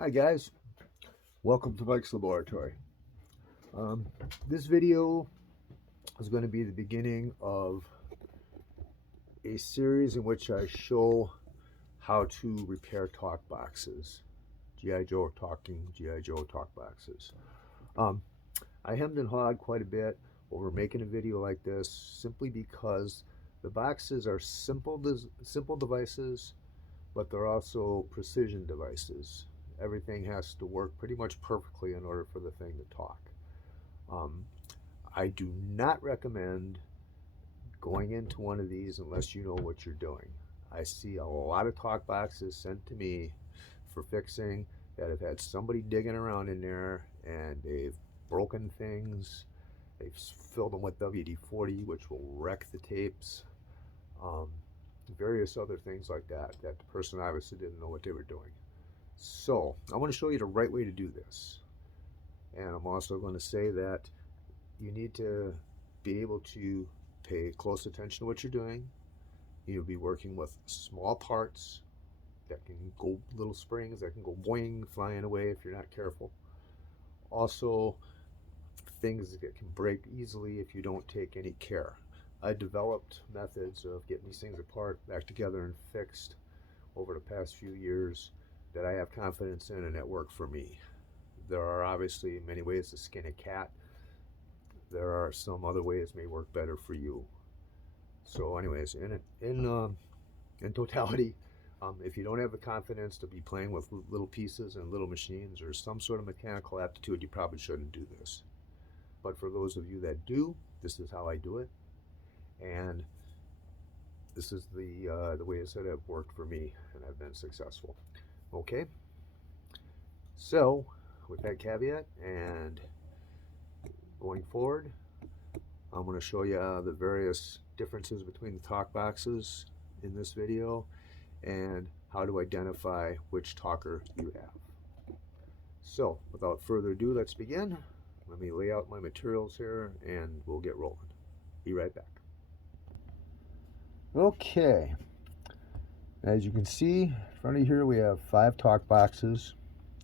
Hi guys, welcome to Mike's Laboratory. This video is going to be the beginning of a series in which I show how to repair talk boxes. G.I. Joe talking G.I. Joe talk boxes. Um, I hemmed and hawed quite a bit over making a video like this simply because the boxes are simple devices, but they're also precision devices. Everything has to work pretty much perfectly in order for the thing to talk. Um, I do not recommend going into one of these unless you know what you're doing. I see a lot of talk boxes sent to me for fixing that have had somebody digging around in there and they've broken things. They've filled them with WD-40, which will wreck the tapes. Um, Various other things like that the person obviously didn't know what they were doing. So I want to show you the right way to do this. And I'm also going to say that you need to be able to pay close attention to what you're doing. You'll be working with small parts that can go, little springs that can go boing, flying away if you're not careful. Also, things that can break easily if you don't take any care. I developed methods of getting these things apart, back together, and fixed over the past few years that I have confidence in and that work for me. There are obviously many ways to skin a cat. There are some other ways may work better for you. So, anyways, in totality, if you don't have the confidence to be playing with little pieces and little machines or some sort of mechanical aptitude, you probably shouldn't do this. But for those of you that do, this is how I do it, and this is the ways that have worked for me, and I've been successful. Okay, so with that caveat and going forward, I'm going to show you the various differences between the talk boxes in this video and how to identify which talker you have. So without further ado, let's begin. Let me lay out my materials here and we'll get rolling. Be right back. Okay, as you can see in front of you here we have 5 talk boxes.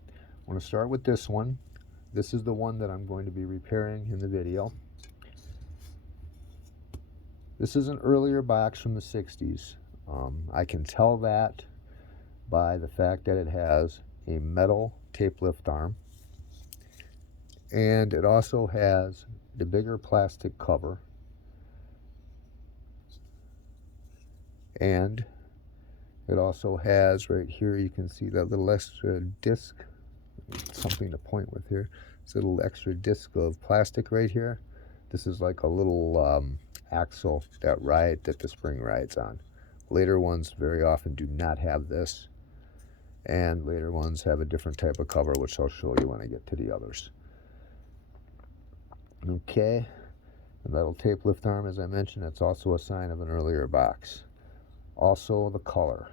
I'm going to start with this one. This is the one that I'm going to be repairing in the video. This is an earlier box from the 60s. I can tell that by the fact that it has a metal tape lift arm, and it also has the bigger plastic cover, and it also has right here, you can see that little extra disc, something to point with here. This little extra disc of plastic right here. This is like a little axle that the spring rides on. Later ones very often do not have this, and later ones have a different type of cover, which I'll show you when I get to the others. Okay, the metal tape lift arm, as I mentioned, it's also a sign of an earlier box. Also the color.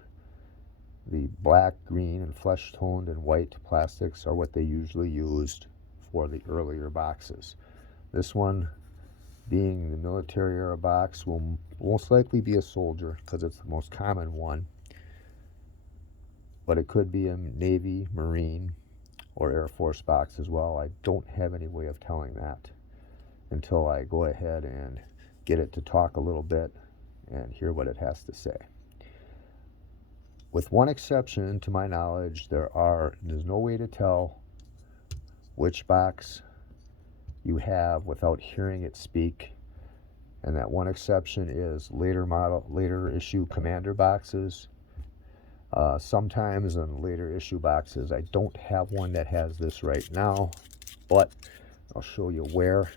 The black, green, and flesh toned and white plastics are what they usually used for the earlier boxes. This one, being the military era box, will most likely be a soldier because it's the most common one, but it could be a Navy, Marine, or Air Force box as well. I don't have any way of telling that until I go ahead and get it to talk a little bit and hear what it has to say. With one exception, to my knowledge, there's no way to tell which box you have without hearing it speak, and that one exception is later issue commander boxes. Sometimes in later issue boxes, I don't have one that has this right now, but I'll show you where.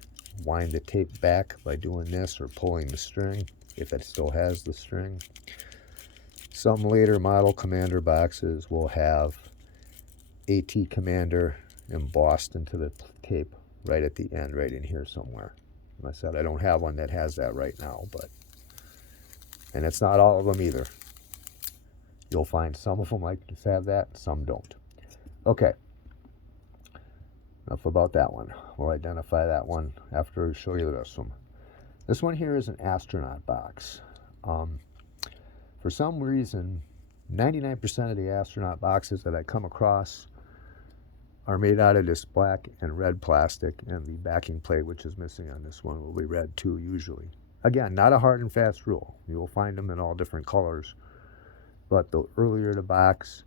Wind the tape back by doing this or pulling the string if it still has the string. Some later model commander boxes will have AT Commander embossed into the tape right at the end, right in here somewhere. And I said I don't have one that has that right now, and it's not all of them either. You'll find some of them like to have that, some don't. Okay, enough about that one. We'll identify that one after I show you this one. This one here is an astronaut box. For some reason, 99% of the astronaut boxes that I come across are made out of this black and red plastic, and the backing plate, which is missing on this one, will be red too usually. Again, not a hard and fast rule. You will find them in all different colors, but the earlier the box,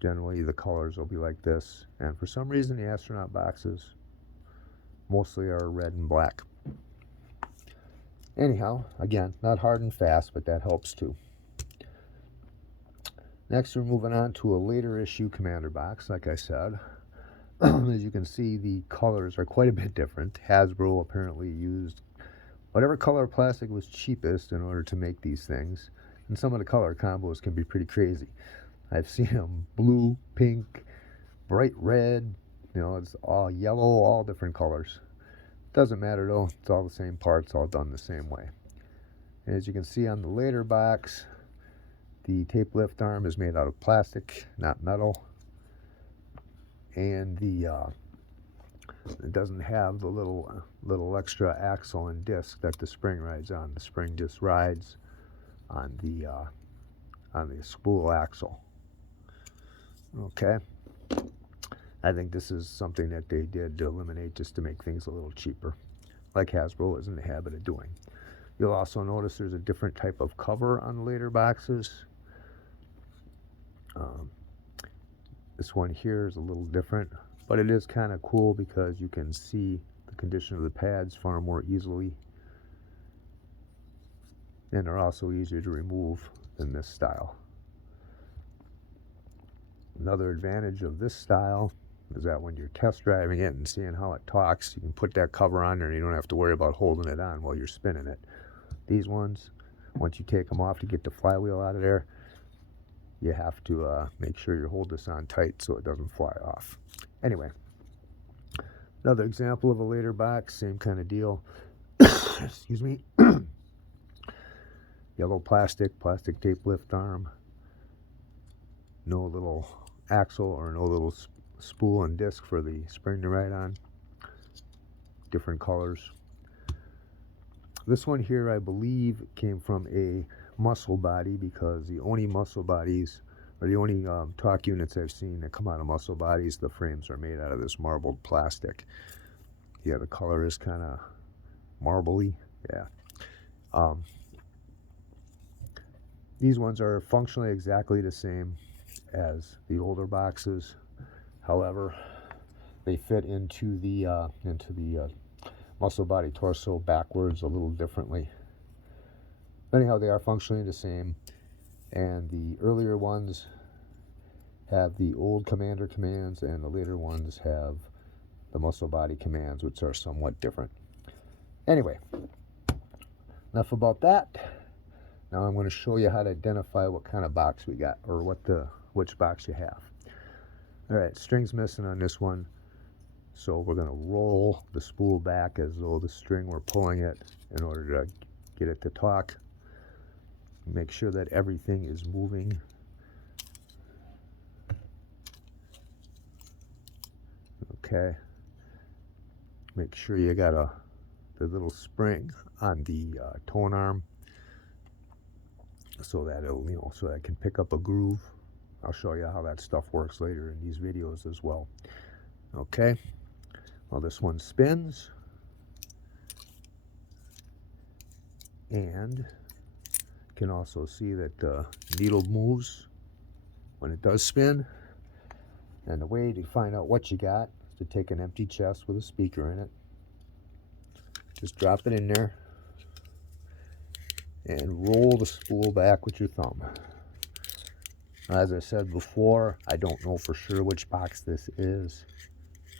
generally the colors will be like this. And for some reason, the astronaut boxes mostly are red and black. Anyhow, again, not hard and fast, but that helps too. Next, we're moving on to a later issue Commander box, like I said. As you can see, the colors are quite a bit different. Hasbro apparently used whatever color plastic was cheapest in order to make these things. And some of the color combos can be pretty crazy. I've seen them blue, pink, bright red, it's all yellow, all different colors. Doesn't matter though, it's all the same parts, all done the same way. And as you can see on the later box, the tape lift arm is made out of plastic, not metal. And it doesn't have the little extra axle and disc that the spring rides on. The spring just rides on the spool axle. Okay. I think this is something that they did to eliminate just to make things a little cheaper, like Hasbro is in the habit of doing. You'll also notice there's a different type of cover on the later boxes. This one here is a little different, but it is kind of cool because you can see the condition of the pads far more easily, and they're also easier to remove than this style. Another advantage of this style is that when you're test driving it and seeing how it talks, you can put that cover on there and you don't have to worry about holding it on while you're spinning it. These ones, once you take them off to get the flywheel out of there, you have to make sure you hold this on tight so it doesn't fly off. Anyway, another example of a later box, same kind of deal. Excuse me. Yellow plastic tape lift arm. No little axle or no little spool and disc for the spring to ride on. Different colors. This one here, I believe, came from a muscle body, because the only muscle bodies, or the only talk units I've seen that come out of muscle bodies, the frames are made out of this marbled plastic. Yeah, the color is kind of marbly. Yeah. These ones are functionally exactly the same as the older boxes. However, they fit into the muscle body torso backwards a little differently. Anyhow, they are functionally the same, and the earlier ones have the old Commander commands, and the later ones have the muscle body commands, which are somewhat different. Anyway, enough about that. Now I'm going to show you how to identify what kind of box we got, or which box you have. All right, string's missing on this one, so we're going to roll the spool back as though the string were pulling it in order to get it to talk. Make sure that everything is moving. Okay. Make sure you got the little spring on the tone arm, so that it'll, so that it can pick up a groove. I'll show you how that stuff works later in these videos as well. Okay. Well, this one spins, and you can also see that the needle moves when it does spin. And the way to find out what you got is to take an empty chest with a speaker in it. Just drop it in there and roll the spool back with your thumb. As I said before, I don't know for sure which box this is.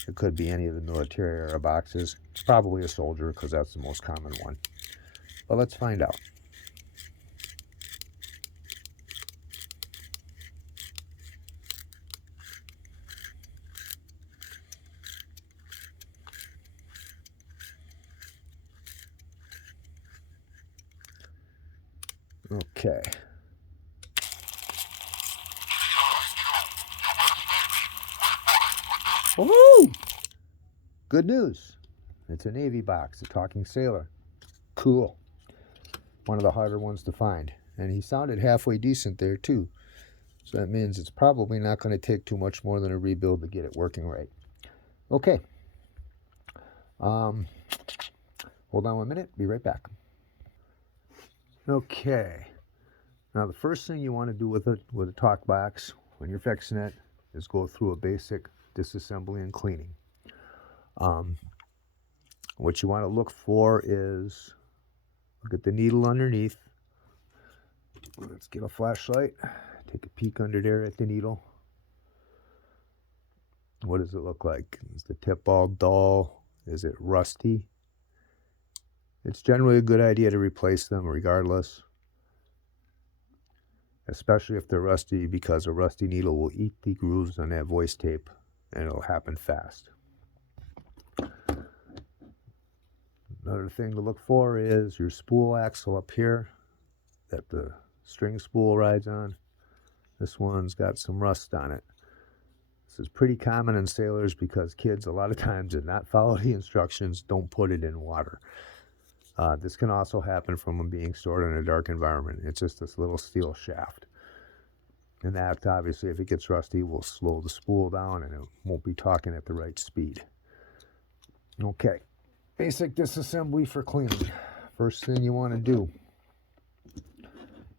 It could be any of the military era boxes. It's probably a soldier, because that's the most common one. But let's find out. Okay. Woohoo! Good news. It's a Navy box, a talking sailor. Cool. One of the harder ones to find. And he sounded halfway decent there too. So that means it's probably not going to take too much more than a rebuild to get it working right. Okay. Hold on 1 minute. Be right back. Okay. Now the first thing you want to do with a talk box when you're fixing it is go through a basic disassembly and cleaning. What you want to look for is, look at the needle underneath. Let's get a flashlight. Take a peek under there at the needle. What does it look like? Is the tip all dull? Is it rusty? It's generally a good idea to replace them regardless, especially if they're rusty, because a rusty needle will eat the grooves on that voice tape and it'll happen fast. Another thing to look for is your spool axle up here that the string spool rides on. This one's got some rust on it. This is pretty common in sailors because kids a lot of times did not follow the instructions, don't put it in water. This can also happen from them being stored in a dark environment. It's just this little steel shaft. And that, obviously, if it gets rusty, will slow the spool down and it won't be talking at the right speed. Okay, basic disassembly for cleaning. First thing you want to do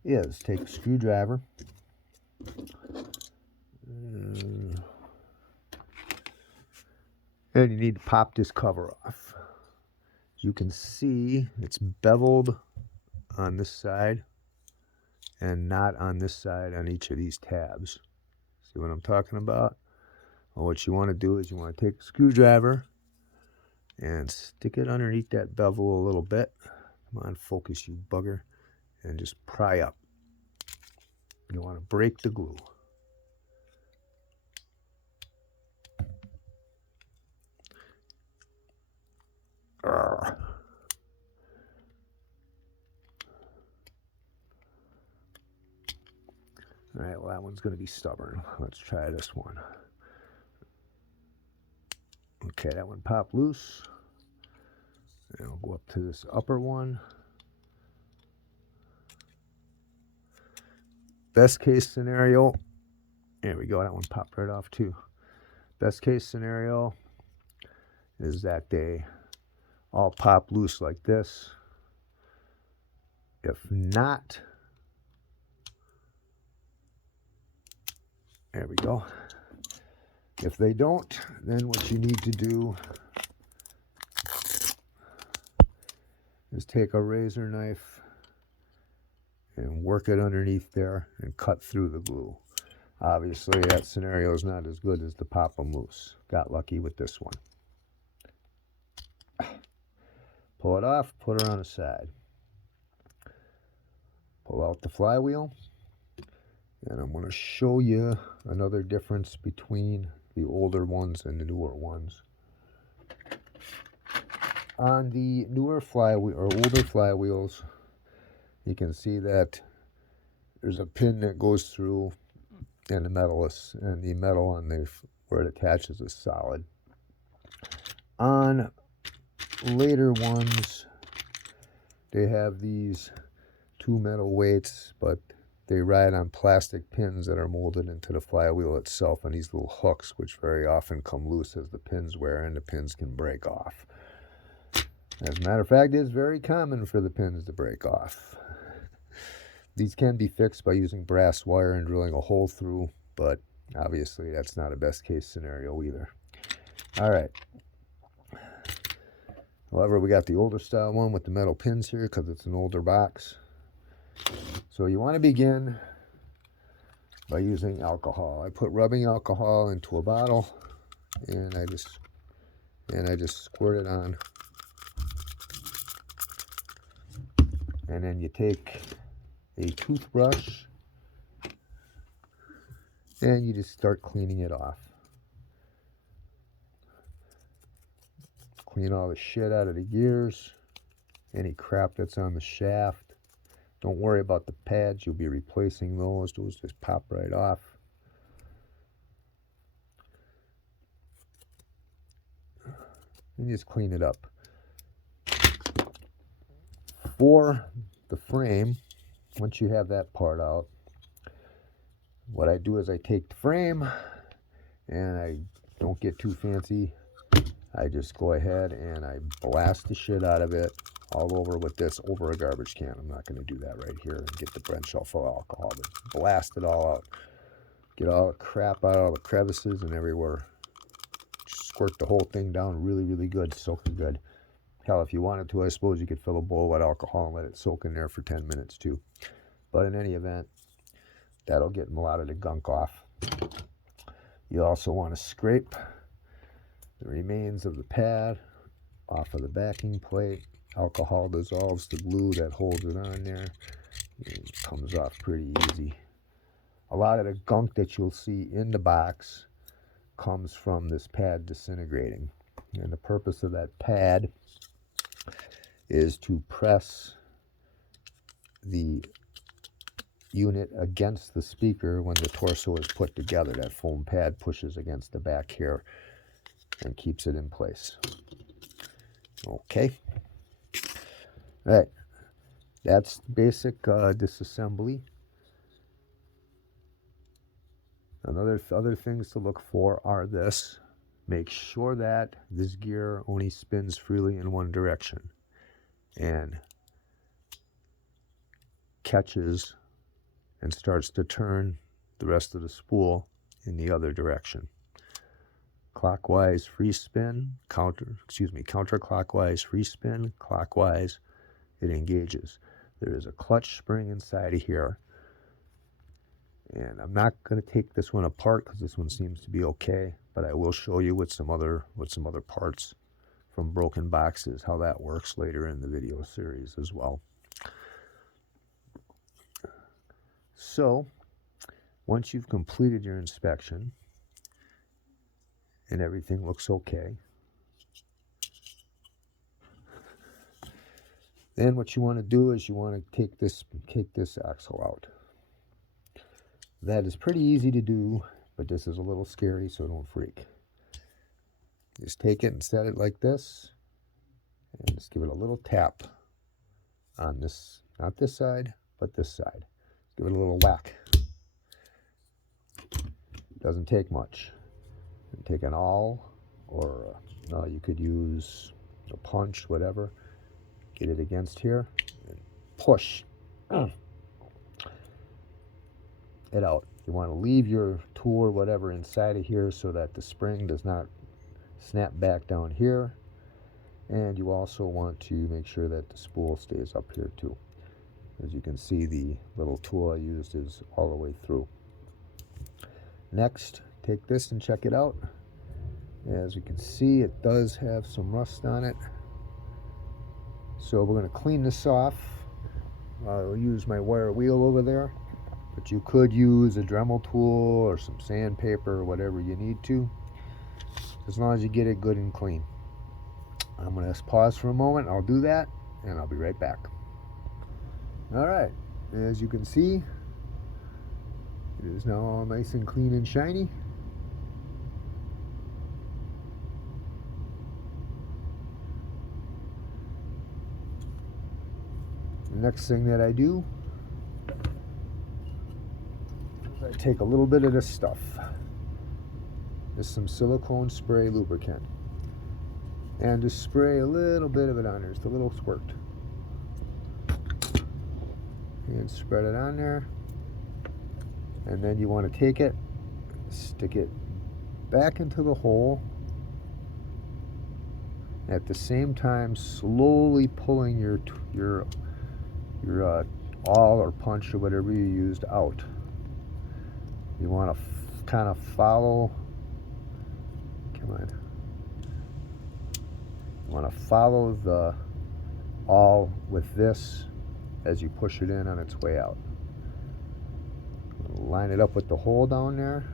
is take a screwdriver. And you need to pop this cover off. As you can see, it's beveled on this side and not on this side on each of these tabs. See what I'm talking about? Well, what you want to do is you want to take a screwdriver and stick it underneath that bevel a little bit. Come on, focus, you bugger. And just pry up. You want to break the glue. All right, well, that one's going to be stubborn. Let's try this one. Okay, that one popped loose. And we'll go up to this upper one. Best case scenario, there we go, that one popped right off too. Best case scenario is that they all pop loose like this. If not, there we go. If they don't, then what you need to do is take a razor knife and work it underneath there and cut through the glue. Obviously, that scenario is not as good as the pop them loose. Got lucky with this one. Pull it off, put her on the side. Pull out the flywheel. And I'm going to show you another difference between the older ones and the newer ones. On the newer flywheel or older flywheels, you can see that there's a pin that goes through and the metal on the where it attaches is solid. On later ones, they have these two metal weights, but they ride on plastic pins that are molded into the flywheel itself, and these little hooks, which very often come loose as the pins wear, and the pins can break off. As a matter of fact, it's very common for the pins to break off. These can be fixed by using brass wire and drilling a hole through, but obviously that's not a best case scenario either. All right. However, we got the older style one with the metal pins here because it's an older box. So you want to begin by using alcohol. I put rubbing alcohol into a bottle and I just squirt it on. And then you take a toothbrush and you just start cleaning it off. Clean all the shit out of the gears, any crap that's on the shaft. Don't worry about the pads, you'll be replacing those. Those just pop right off. And just clean it up. For the frame, once you have that part out, what I do is I take the frame and I don't get too fancy. I just go ahead and I blast the shit out of it all over with this over a garbage can. I'm not going to do that right here and get the bench shelf full of alcohol, but blast it all out. Get all the crap out, all the crevices and everywhere. Just squirt the whole thing down really, really good, soak it good. Hell, if you wanted to, I suppose you could fill a bowl with alcohol and let it soak in there for 10 minutes too. But in any event, that'll get a lot of the gunk off. You also want to scrape the remains of the pad off of the backing plate. Alcohol dissolves the glue that holds it on there. It comes off pretty easy. A lot of the gunk that you'll see in the box comes from this pad disintegrating. And the purpose of that pad is to press the unit against the speaker when the torso is put together. That foam pad pushes against the back here and keeps it in place. Okay. All right. That's basic disassembly. Other things to look for are this. Make sure that this gear only spins freely in one direction and catches and starts to turn the rest of the spool in the other direction. Clockwise free spin, counterclockwise free spin, clockwise it engages. There is a clutch spring inside of here, and I'm not going to take this one apart because this one seems to be okay, but I will show you with some other parts from broken boxes how that works later in the video series as well. So once you've completed your inspection and everything looks okay, then what you want to do is you want to take this axle out. That is pretty easy to do, but this is a little scary, so don't freak. Just take it and set it like this, and just give it a little tap on this, not this side, but this side. Give it a little whack. Doesn't take much. You can take an awl, or you could use a punch, whatever. Get it against here and push it out. You want to leave your tool or whatever inside of here so that the spring does not snap back down here. And you also want to make sure that the spool stays up here too. As you can see, the little tool I used is all the way through. Next, take this and check it out. As you can see, it does have some rust on it. So we're going to clean this off. I'll use my wire wheel over there, but you could use a Dremel tool or some sandpaper or whatever you need to, as long as you get it good and clean. I'm going to pause for a moment. I'll do that, and I'll be right back. All right, as you can see, it is now all nice and clean and shiny. The next thing that I do is I take a little bit of this stuff. This is some silicone spray lubricant. And just spray a little bit of it on there, just a little squirt. And spread it on there. And then you want to take it, stick it back into the hole. At the same time, slowly pulling your awl or punch or whatever you used out. You want to kind of follow. Come on. You want to follow the awl with this as you push it in on its way out. Line it up with the hole down there.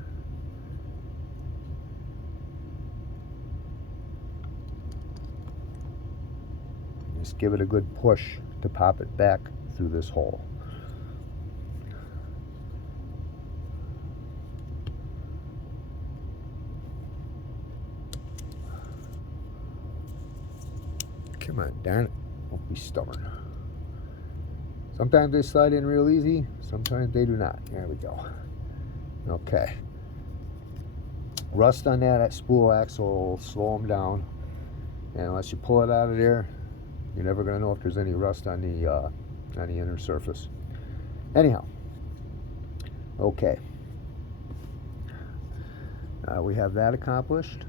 Just give it a good push to pop it back through this hole. Come on, darn it. Don't be stubborn. Sometimes they slide in real easy, sometimes they do not. There we go. Okay. Rust on that spool axle will slow them down, and unless you pull it out of there, you're never going to know if there's any rust on the inner surface. Anyhow, okay. We have that accomplished.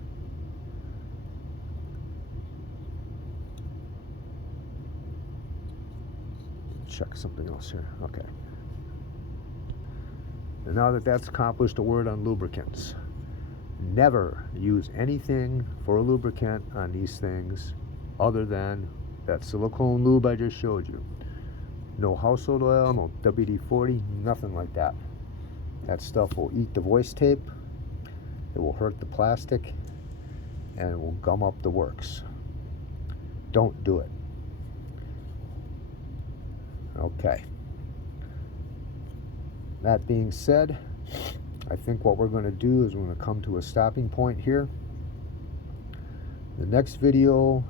Check something else here. Okay. And now that that's accomplished, a word on lubricants. Never use anything for a lubricant on these things other than that silicone lube I just showed you. No household oil, no WD-40, nothing like that. That stuff will eat the voice tape, it will hurt the plastic, and it will gum up the works. Don't do it. Okay. That being said, I think what we're going to do is we're going to come to a stopping point here. The next video,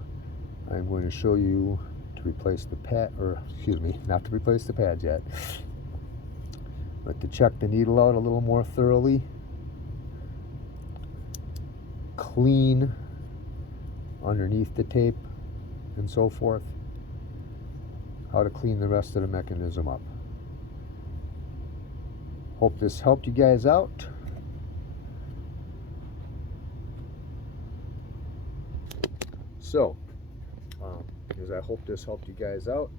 I'm going to show you to replace the pad, or excuse me, not to replace the pads yet, but to check the needle out a little more thoroughly, clean underneath the tape and so forth, how to clean the rest of the mechanism up. Hope this helped you guys out. So, as I hope this helped you guys out,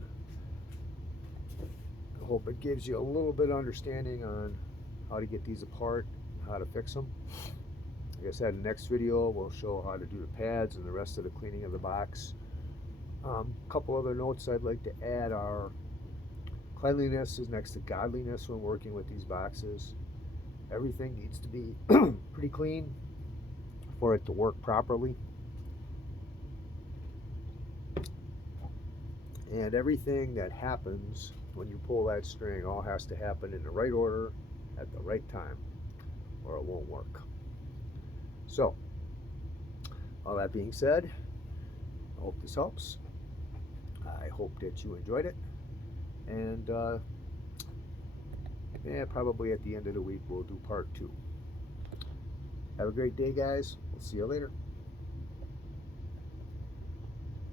I hope it gives you a little bit of understanding on how to get these apart, how to fix them. Like I said, in the next video we'll show how to do the pads and the rest of the cleaning of the box. A couple other notes I'd like to add are cleanliness is next to godliness when working with these boxes. Everything needs to be pretty clean for it to work properly. And everything that happens when you pull that string all has to happen in the right order at the right time, or it won't work. So, all that being said, I hope this helps. I hope that you enjoyed it. And probably at the end of the week we'll do part 2. Have a great day, guys. We'll see you later.